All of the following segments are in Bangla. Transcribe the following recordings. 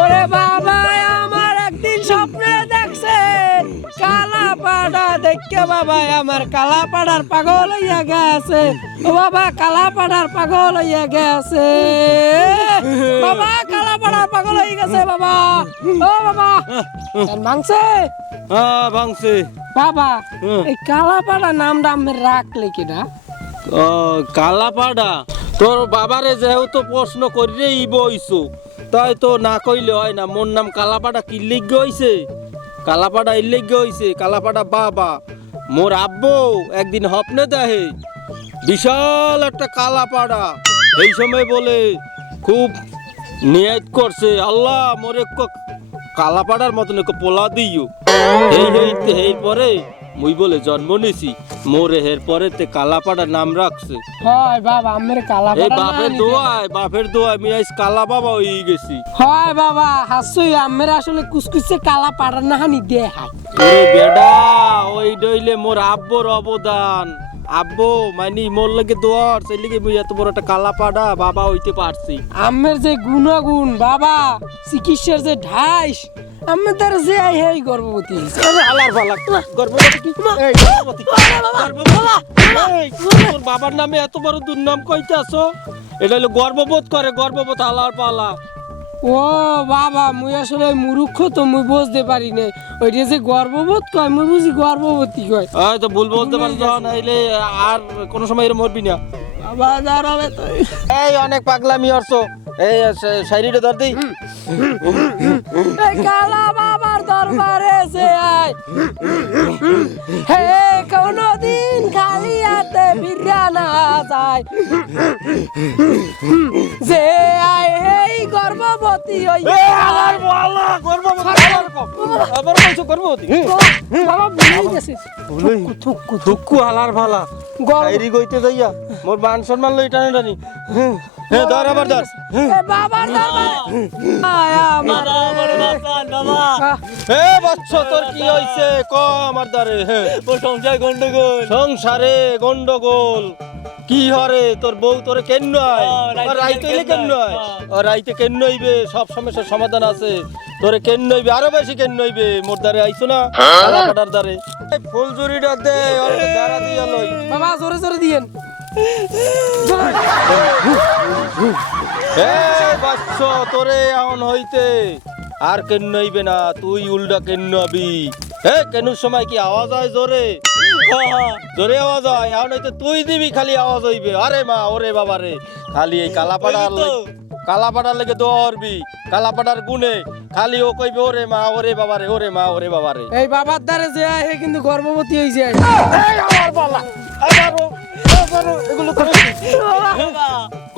ওরে বাবা আমার একদিন স্বপ্নে দেখছে। কালা পাড়া দেখে বাবা আমার কালা পাড়ার পাগল হইয়া গেছে। ও বাবা কালা পাড়ার পাগল হইয়া গেছে। বাবা কালা পাড়ার পাগল হয়ে গেছে বাবা। ও বাবা মাংসে? হ্যাঁ ভাঙছে বাবা হুম। এই কালা পাড়া নামটা আমি রাখলে কিনা? ও, কালাপাড়া? তোর বাবারে যেহেতু প্রশ্ন করিরে ই বইছো তাই তো না কইলে হয় না। মোর নাম কালাপাড়া কি লিগ্য হইছে? এই লিগ্য হইছে, কালাপাড়া বাবা। মোর আব্বু একদিন হপনে দেহে বিশাল একটা কালাপাড়া। এই সময় বলে, খুব নিয়ত করছে, আল্লাহ, মোরে ক- কালাপাড়ার মতন এক পোলা দিও। এই এই এই পরে মুই বলে জন্ম নিছি। মোরে হের পরে তে কালাপাড়া নাম রাখছে। হয় বাবা আমার কালা এই বাপের দোয়ায় বাপের দোয়ায় আমি আজ কালা বাবা হয়ে গেছি। হয় বাবা হাসুই আমার আসলে কুসকুসে কালা পাড়া না হানি দে হাই ওরে বেডা ওই ডইলে মোর আব্বর অবদান। আব্বু মানি মোর লাগে দোয়ার সেই লিগে মুই এত বড় একটা কালা পাড়া বাবা হইতে পারছি। আমের যে গুণাগুণ বাবা চিকিৎসার যে ঢাইস আমার দ্বারা যে আই হেই গর্ভবতী। আলার বালা গর্ভবতী কি? এই গর্ভবতী তোর বাবার নামে এত বড় দুর্নাম কইতে আসো এটা হলো গর্ভবোধ করে গর্ভবোধ আলার পালা। ও বাবা মুই আসলে মুরুক্ষ তো মুই বুঝতে পারি না ওইটা যে গর্ভবোধ কয় মুই বুঝি গর্ভবতী কয়। এই তো ভুল বলতে পারছ নাইলে আর কোনো সময় এরম মরবি না। বাবা দাঁড়াবে এই অনেক পাগলামি অর্থ এই শাড়িটা ধর দিই। এই কালা বাবার দরবারে সে আয়। হে কোনদিন খালি হাতে ফিরা না যায়। যে আয় হেই গর্ভবতী হই আলার বালা গর্ভবতী আবার বলছো গর্ভবতী? বাবা ভুলে গেছিস থুকু থুকু হালার ভালা শাড়ি গইতে যাইয়া মোর মান সম্মান লই টানে টানি। হ্যাঁ ধর আবার ধর। বাবার দরবারে আয় আমার। আহ, হে বচ্চ তোর কি হইছে? ক আমার দ্বারে সংসার গন্ডগোল। সংসারে গন্ডগোল। কি হরে তোর বউ তোরে কেন রাইতে কেন রাইতে কেন হইবে সব সমস্যার সমাধান আছে। তোরে কেন হইবে আরও বেশি কেন হইবে মোর দ্বারে আইছো না? কাটার দ্বারে। এই ফুল জুরি ডাক দে দাঁড়া দিয়া লই। বাবা জোরে জোরে দিয়েন। হে বাচ্চ তোরে এখন হইতে। আর কেন হইবে না তুই উল্টা কেন হবি? হে কেনুর সময় কি আওয়াজ হয় জোরে? জোরে আওয়াজ হয়। এখন হইতে তুই দিবি খালি আওয়াজ হইবে। আরে মা ওরে বাবা রে। খালি এই কালাপাড়ার কালাপাড়ার লেগে দৌড়বি কালাপাড়ার গুনে খালি ও কইবে ওরে মা ওরে বাবা রে ওরে মা ওরে বাবা রে। এই বাবার দ্বারে যে আয় কিন্তু গর্ভবতী হয়ে যায় আবারও এগুলো করে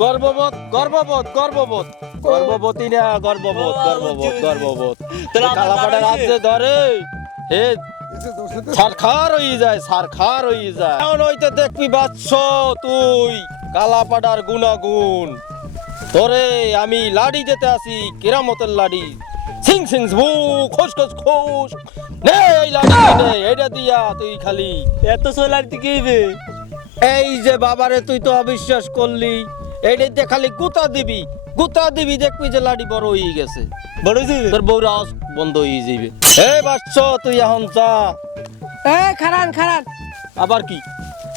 গর্ববোধ গর্ববোধ গর্ববোধ গর্ভবতী না গর্ববোধ গর্ববোধ গর্ববোধ কালাপাড়া রাজ্যে ধরে। হে সারখার হয়ে যায় সারখার হয়ে যায়। এখন হইতে দেখবি বাচ্চ তুই কালাপাড়ার গুণাগুণ। তোরে আমি লাড়ি যেতে আসি কেরামতের লাড়ি। সিং সিং ভু খোস খোস খোস। নে এই লাড়ি নে এটা দিয়া তুই খালি। এত সোলার দিকে এই যে বাবারে তুই তো অবিশ্বাস করলি। এইটাতে খালি গুতা দিবি। গুতা দিবি দেখবি যে লাড়ি বড় হয়ে গেছে। বড় তোর বউরা আওয়াজ বন্ধ হয়ে যাবে। হে বাচ্চ তুই এখন যা। এ খারান খারান। আবার কি?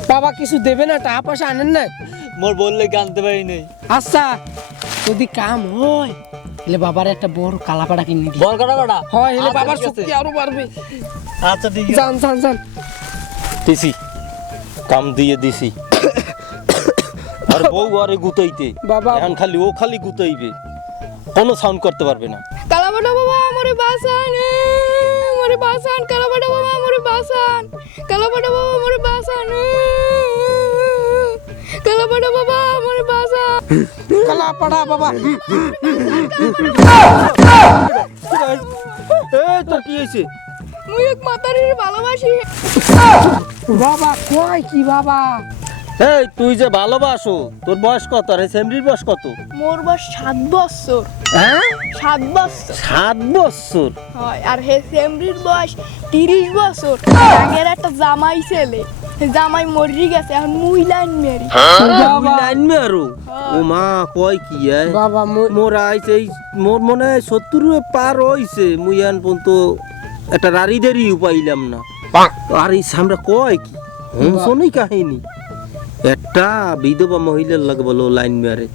বাবা কিছু দেবে না টাকা পয়সা আনেন না? মোর বললে গানতে পারি নাই। আচ্ছা যদি কাম হয় তাহলে বাবার একটা বড় কালাপাড়া কিনে দিই কাটা কাটা হয় হলে আচ্ছা, বাবার। শক্তি আরও বাড়বে। আচ্ছা ঠিক আছে। যান যান যান। দিছি। কাম দিয়ে দিছি। আর বউ আরে গুতাইতে। বাবা। এখন খালি ও খালি গুতাইবে। কোনো সাউন্ড করতে পারবে না। কালাবাটা বাবা আমারে বাসান এ, আমারে বাসান কালাবাটা বাবা আমারে বাসান কালাবাটা বাবা আমারে বাসান এ, কালাবাটা বাবা আমারে বাসান কালাপাড়া বাবা। এই তোর কি হয়েছে? মুই এক মাতারির ভালোবাসি। বাবা কয় কি বাবা? এই তুই যে ভালোবাসো তোর বয়স কত? আর এই সেমরির বয়স কত? মোর বয়স সাত বছর। হ্যাঁ? সাত বছর। সাত বছর? হয় আর হে সেমরির বয়স তিরিশ বছর। আগের একটা জামাই ছেলে জামাই মরি গেছে এখন মুই লাইন মেরি। তুই লাইন মে ও মা কয় কি বাবা মোর আইছে মোর মনে হয় সত্তর পার হইছে মুই আন পর্যন্ত একটা রাড়ি দেরি পাইলাম না আর এই সামনে কয় কি? শুনি কাহিনী। একটা বিধবা মহিলার লাগে বলো লাইন মেরে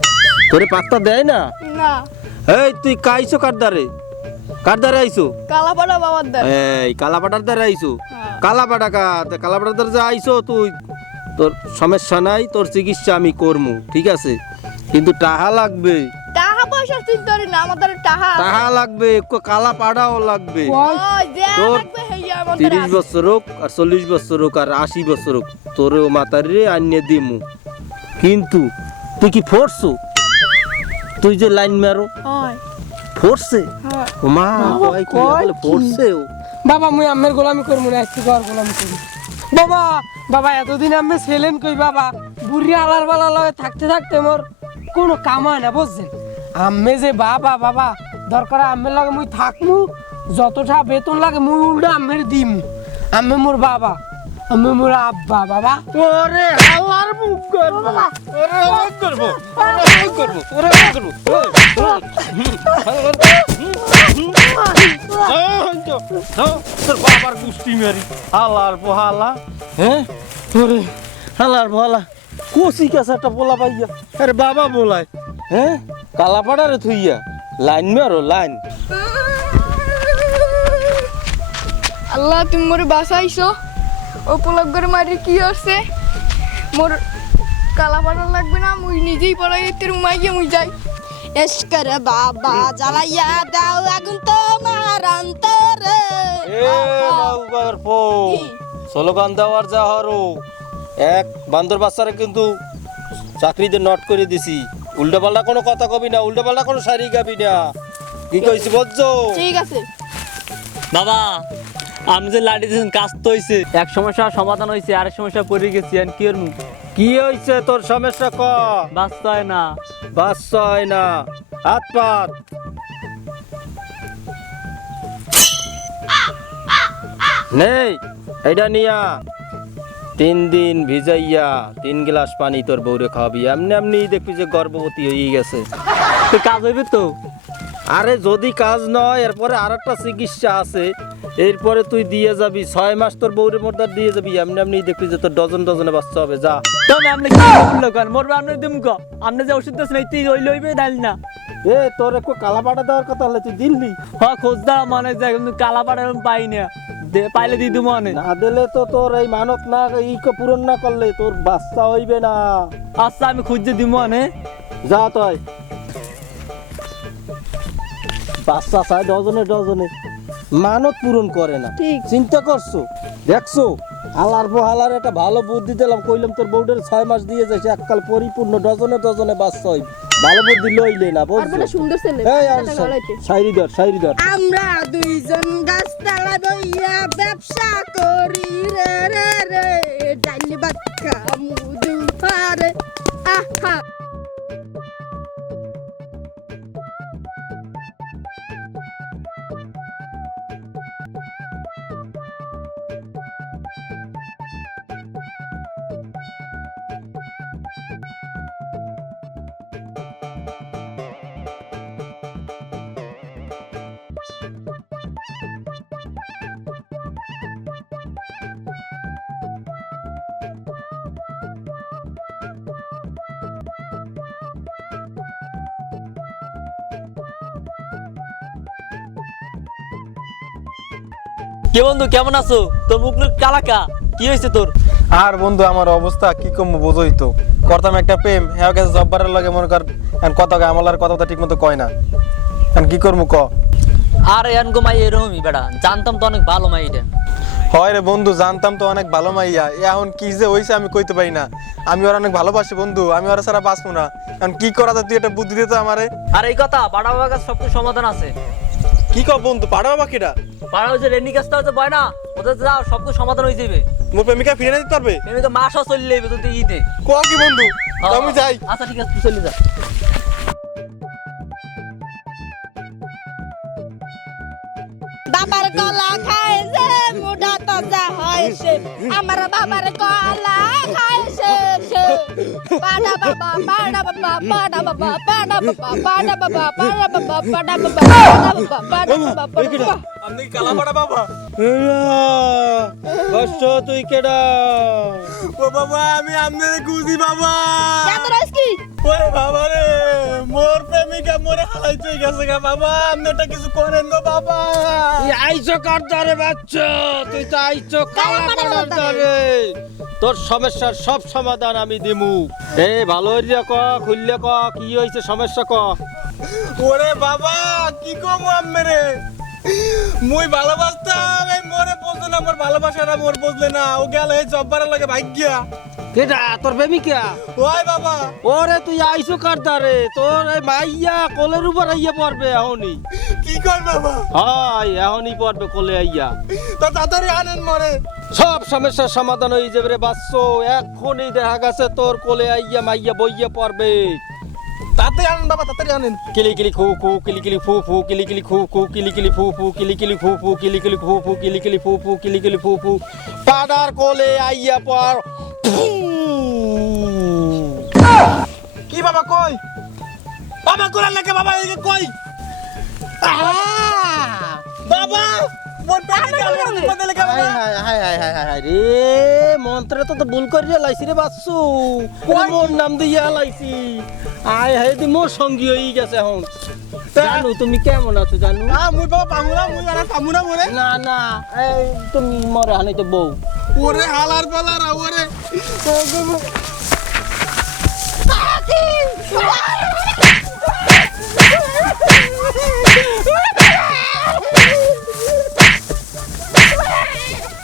তোরে পাত্তা দেয় না? এই তুই কাইছো কার দ্বারে? কার দ্বারে আইছো? কালাপাড়া বাবার দ্বার। এই কালাপাটার দ্বারে আইছো? হ্যাঁ। কালাপাটা কা তা কালাপাটার দ্বারে যে আইছো তুই তোর সমস্যা নাই তোর চিকিৎসা আমি করমু ঠিক আছে? কিন্তু টাহা লাগবে। পয়সা চিন্তা করি না আমাদের টাকা। টাহা লাগবে একটু কালা পাড়াও লাগবে। তোর তিরিশ বছর হোক আর চল্লিশ বছর হোক আর আশি বছর হোক তোরেও মাতার রে আনিয়ে দিমু। কিন্তু তুই কি ফোরছো তুই যে লাইন মারো। হয়। ফোরছে ও মা কয় কি? বলে ও? বাবা মুই আম্মের গোলামি করব না আজকে ঘর গোলামি করি বাবা বাবা এতদিন আমি ছেলেন কই বাবা? বুড়ি আলার বালা লগে থাকতে থাকতে মোর কোনো কাম হয় না বুঝছেন? আম্মে যে বাবা বাবা দরকার আম্মের লাগে মুই থাকমু যতটা বেতন লাগে মুই উল্টা আম্মের দিম। আম্মে মোর বাবা আম্মে মোর আব্বা বাবা। ওরে হালার মুখ করব ওরে মুখ করব ওরে মুখ করব ওরে মুখ করব। তোর বাবার গুষ্টি মেরি হালার পোহালা হ্যাঁ? ওরে হালার পোহালা কোসি কাছে একটা পোলা পাইয়া। আরে বাবা বলায়। হ্যাঁ? কালাপাড়ারে থুইয়া লাইন মেরো লাইন। আল্লাহ তুমি মোরে পোলাপ করে মারি কি হচ্ছে? মোর কালা পাড়া লাগবে না মুই নিজেই পড়াই তোর মাইকে মুই যাই। এসকর বাবা জ্বালাইয়া দাও আগুন তোমার অন্তরে। এ নৌকার পো স্লোগান দেওয়ার যা হরো। এক বান্দর বাচ্চারা কিন্তু চাকরিতে নট করে দিছি। উল্টা পাল্টা কোনো কথা কবি না উল্টা পাল্টা কোনো শাড়ি গাবি না। কি কইছি বুঝছ ঠিক আছে। বাবা আপনি যে লাঠি দিয়েছেন কাজ তো হয়েছে এক সমস্যার সমাধান হয়েছে আরেক সমস্যা পড়ে গেছি আর কি কি হইছে তোর সমস্যা ক? বাঁচতে হয় না। বাচ্চা হয় না। হাত পাত। নেই এটা নিয়া। তিন দিন ভিজাইয়া তিন গ্লাস পানি তোর বউরে খাওয়াবি। এমনি এমনি দেখবি যে গর্ভবতী হয়ে গেছে। তো কাজ হইবে তো? আরে যদি কাজ নয় এরপরে আর একটা চিকিৎসা আছে। এরপরে তুই দিয়ে যাবি ছয় মাস তোর বউরে মোরদার দিয়ে যাবি। এমনি এমনি দেখবি যে তোর ডজন ডজনে বাচ্চা হবে যা। তবে আপনি কি বলল কেন মরবে আপনি দিম ক আপনি যে ওষুধ দিয়েছেন এই তুই ওই লইবে ডাল না। এ তোর একটু কালা পাটা দেওয়ার কথা হলে তুই দিল্লি হ্যাঁ খোঁজ দেওয়া মানে যায় কিন্তু কালা পাড়া এরকম পাই না। দে- পাইলে দিব মানে না দিলে তো তোর এই মানত না ই ক পূরণ না করলে তোর বাচ্চা হইবে না। আচ্ছা আমি খুঁজে দিব মানে যা তুই। বাচ্চা চাই ডজনে ডজনে। মানত পূরণ করে না। ঠিক। চিন্তা করছ? দেখছ? হালার হালার একটা ভালো বুদ্ধি দিলাম কইলাম তোর বউডের ছয় মাস দিয়ে যাচ্ছে এককাল পরিপূর্ণ ডজনে ডজনে বাচ্চা হইবে। ভালো বুদ্ধি লইলে না বুঝছ? সুন্দর ছেলে এই আর সাইরি ধর সাইরি ধর আমরা দুইজন গাছতলা বইয়া ব্যবসা করি। রে রে রে ডাইল বাক্কা মুদু পারে আহা কে বন্ধু কেমন আছো? তোর মুখ কালাকা কি? হয়েছে তোর? আর বন্ধু আমার অবস্থা কি কম বোঝই তো। করতাম একটা প্রেম হ্যাঁ কাছে জব্বারের লাগে মনে কর কথা আমার কথা ঠিক মতো কয় না। এখন কি করব ক? আর এনগো মাই এরকমই বেড়া। জানতাম তো অনেক ভালো মাই এটা হয় রে বন্ধু জানতাম তো অনেক ভালো মাইয়া। এখন কি যে হইছে আমি কইতে পারি না। আমি ওর অনেক ভালোবাসি বন্ধু আমি ওরা ছাড়া বাঁচবো না। এখন কি করা যায় তুই একটা বুদ্ধি দিতে আমারে। আর এই কথা বাড়া কাছে সব সমাধান আছে। কি কব বন্ধু পাড়া বাবা কেটা পাড়া হচ্ছে রেনি কাজটা হচ্ছে বয় না। ওদের যাও সব কিছু সমাধান হয়ে যাবে। মোর প্রেমিকা ফিরে দিতে পারবে? প্রেমিকা মাসও চলে যাবে তোদের ঈদে। ক কি বন্ধু আমি যাই। আচ্ছা ঠিক আছে তুই চলে যা। বাবার গলা মুডা তাজা হয়েছে আমার বাবার কলা খাইছে সে। পাড়া বাবা পাড়া বাবা পাড়া বাবা পাড়া বাবা পাড়া বাবা পাড়া বাবা পাড়া বাবা পাড়া বাবা পাড়া বাবা পাড়া বাবা। আপনি কি কালা পাড়া বাবা? কষ্ট তুই কেডা? ও বাবা আমি গুজি বাবা। কেন রাইস কি? ওরে বাবা রে মোর প্রেমিকা মোরে হালাইতে গেছে গা বাবা কিছু করেন গো বাবা। তুই আইছো কার দ্বারে বাচ্চা? তুই তো আইছো কালা তোর সমস্যার সব সমাধান আমি দিমু। এ ভালো হইলে ক খুললে ক কি হইছে সমস্যা ক? ওরে বাবা কি কম আম্মেরে মুই ভালোবাসতাম এই মোরে বুঝলে না মোর ভালোবাসাটা মোর বুঝলে না। ও গেল এই জব্বারের লাগে ভাগ্যা কেডা তোর প্রেমিকা? ওই বাবা। ওরে তুই আইছো কার দ্বারে? তোর এই মাইয়া কোলের উপর আইয়া পড়বে এখনই। কি কর বাবা? হাই এখনই পড়বে কোলে আইয়া। তো তাড়াতাড়ি আনেন মরে। সব সমস্যার সমাধান হয়ে যাবে রে বাচ্চ। এখনই দেখা গেছে তোর কোলে আইয়া মাইয়া বইয়া পড়বে। তাতে আন বাবা তাড়াতাড়ি আনেন। কিলিকিলি খু কিলি কিলি ফু ফু কিলিকিলি খু খু কিলিকিলি ফু ফু কিলিকিলি খু ফু কিলিকিলি ফু ফু কিলিকিলি ফু ফু কিলি ফু ফু। পাডার কোলে আইয়া পর কি বাবা কই? বাবা কোরাল লাগে বাবা কই? বাবা! মন্ত্রে তো ভুল করিয়া লাইছি রে বাচ্চু মোর নাম দিয়া লাইছি। আয় হাই দি মোর সঙ্গী হয়ে গেছে এখন। জানু তুমি কেমন আছো জানু? মুই বাবা পামুরা মুই আর পামুরা মোরে। না না এই তুমি মরে হানি তো বউ। ওরে হালার পালার ওরে Hey!